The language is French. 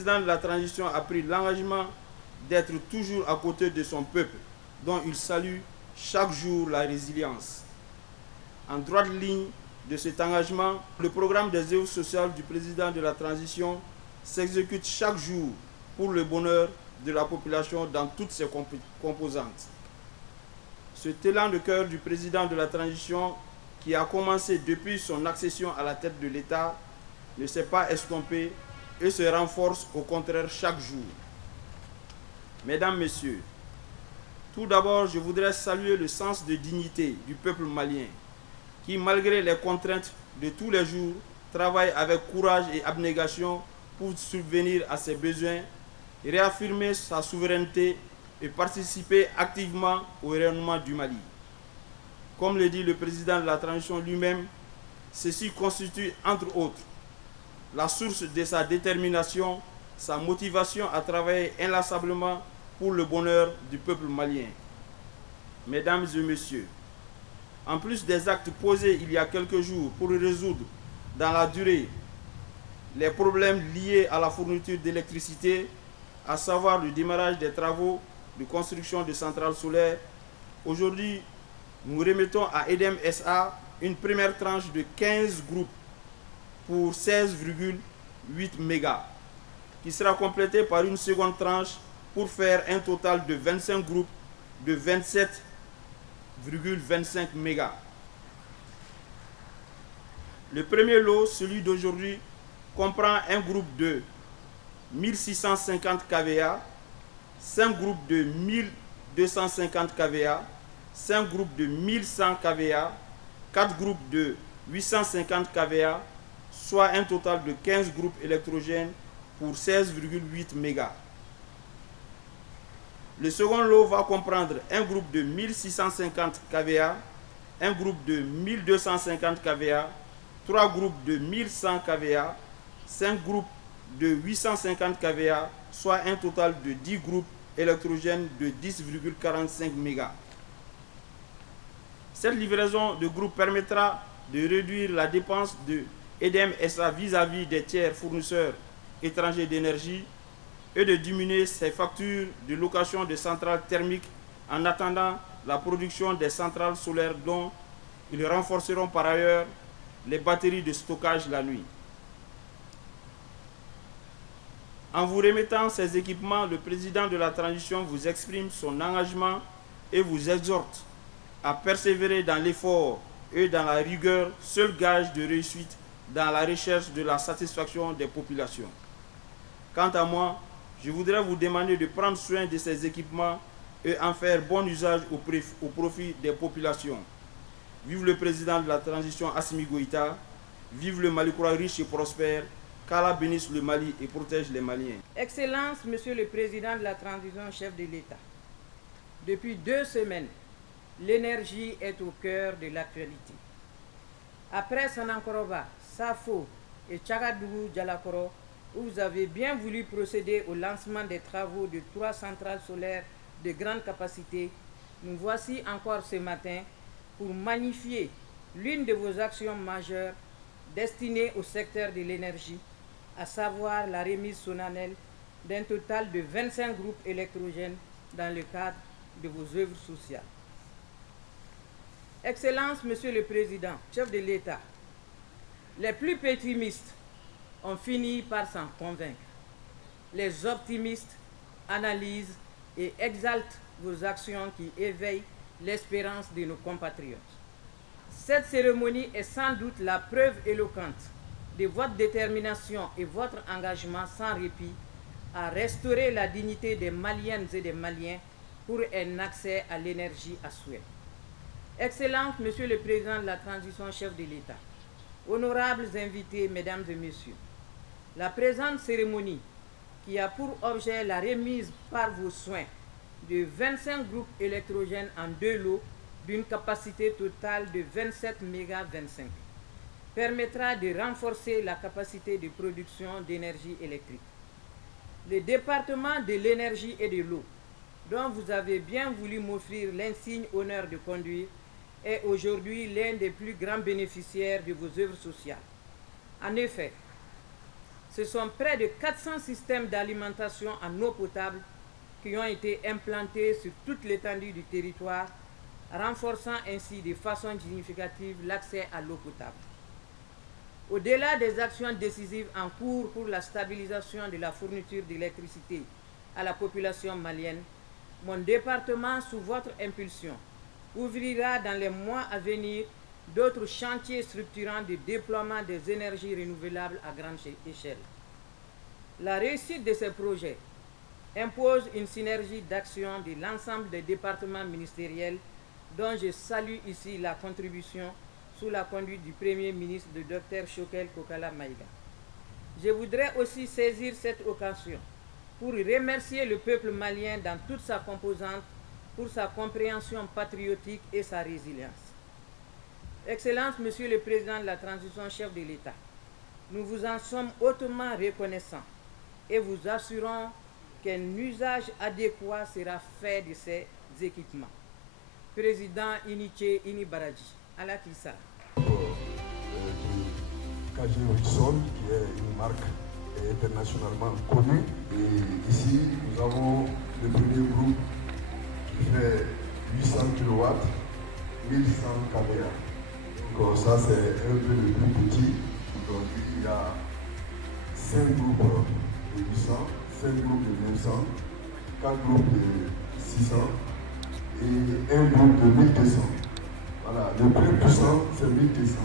président de la transition a pris l'engagement d'être toujours à côté de son peuple, dont il salue chaque jour la résilience. En droite ligne de cet engagement, le programme des œuvres sociales du président de la transition s'exécute chaque jour pour le bonheur de la population dans toutes ses composantes. Cet élan de cœur du président de la transition, qui a commencé depuis son accession à la tête de l'État, ne s'est pas estompé et se renforce au contraire chaque jour. Mesdames, Messieurs, tout d'abord, je voudrais saluer le sens de dignité du peuple malien, qui, malgré les contraintes de tous les jours, travaille avec courage et abnégation pour subvenir à ses besoins, réaffirmer sa souveraineté et participer activement au rayonnement du Mali. Comme le dit le président de la transition lui-même, ceci constitue, entre autres, la source de sa détermination, sa motivation à travailler inlassablement pour le bonheur du peuple malien. Mesdames et messieurs, en plus des actes posés il y a quelques jours pour résoudre dans la durée les problèmes liés à la fourniture d'électricité, à savoir le démarrage des travaux de construction de centrales solaires, aujourd'hui, nous remettons à EDEM SA une première tranche de 15 groupes pour 16,8 mégas, qui sera complétée par une seconde tranche pour faire un total de 25 groupes de 27,25 mégas. Le premier lot, celui d'aujourd'hui, comprend un groupe de 1650 kVA, 5 groupes de 1250 kVA, 5 groupes de 1100 kVA, 4 groupes de 850 kVA, soit un total de 15 groupes électrogènes pour 16,8 mégas. Le second lot va comprendre un groupe de 1650 kVA, un groupe de 1250 kVA, 3 groupes de 1100 kVA, 5 groupes de 850 kVA, soit un total de 10 groupes électrogènes de 10,45 mégas. Cette livraison de groupes permettra de réduire la dépense de EDEM SA vis-à-vis des tiers fournisseurs étrangers d'énergie et de diminuer ses factures de location de centrales thermiques en attendant la production des centrales solaires dont ils renforceront par ailleurs les batteries de stockage la nuit. En vous remettant ces équipements, le président de la transition vous exprime son engagement et vous exhorte à persévérer dans l'effort et dans la rigueur, seul gage de réussite dans la recherche de la satisfaction des populations. Quant à moi, je voudrais vous demander de prendre soin de ces équipements et en faire bon usage au profit des populations. Vive le président de la transition Assimi Goïta, vive le Mali riche et prospère, qu'Allah bénisse le Mali et protège les Maliens. Excellence, Monsieur le Président de la transition, chef de l'État, depuis 2 semaines, l'énergie est au cœur de l'actualité. Après Sanankoroba, Safo et Tchagadougou Djalakoro, où vous avez bien voulu procéder au lancement des travaux de 3 centrales solaires de grande capacité, nous voici encore ce matin pour magnifier l'une de vos actions majeures destinées au secteur de l'énergie, à savoir la remise solennelle d'un total de 25 groupes électrogènes dans le cadre de vos œuvres sociales. Excellence, Monsieur le Président, chef de l'État, les plus pessimistes ont fini par s'en convaincre. Les optimistes analysent et exaltent vos actions qui éveillent l'espérance de nos compatriotes. Cette cérémonie est sans doute la preuve éloquente de votre détermination et votre engagement sans répit à restaurer la dignité des Maliennes et des Maliens pour un accès à l'énergie à souhait. Excellence, Monsieur le Président de la transition, chef de l'État, honorables invités, Mesdames et Messieurs, la présente cérémonie, qui a pour objet la remise par vos soins de 25 groupes électrogènes en 2 lots d'une capacité totale de 27 mégas 25, permettra de renforcer la capacité de production d'énergie électrique. Le département de l'énergie et de l'eau, dont vous avez bien voulu m'offrir l'insigne honneur de conduire, est aujourd'hui l'un des plus grands bénéficiaires de vos œuvres sociales. En effet, Ce sont près de 400 systèmes d'alimentation en eau potable qui ont été implantés sur toute l'étendue du territoire, renforçant ainsi de façon significative l'accès à l'eau potable. Au-delà des actions décisives en cours pour la stabilisation de la fourniture d'électricité à la population malienne, mon département, sous votre impulsion, ouvrira dans les mois à venir d'autres chantiers structurants de déploiement des énergies renouvelables à grande échelle. La réussite de ces projets impose une synergie d'action de l'ensemble des départements ministériels dont je salue ici la contribution sous la conduite du Premier ministre, le Dr Choguel Kokala Maïga. Je voudrais aussi saisir cette occasion pour remercier le peuple malien dans toute sa composante pour sa compréhension patriotique et sa résilience. Excellence, Monsieur le Président de la Transition, chef de l'État, nous vous en sommes hautement reconnaissants et vous assurons qu'un usage adéquat sera fait de ces équipements. Président Iniché Inibaradji, à la Kissa. KG Wilson, qui est une marque internationalement connue. Et ici, nous avons le premier groupe qui fait 800 kW, 1100 kVA. Donc ça, c'est un peu le plus petit. Donc il y a 5 groupes de 800, 5 groupes de 900, 4 groupes de 600 et un groupe de 1200. Voilà, le plus puissant, c'est 1200.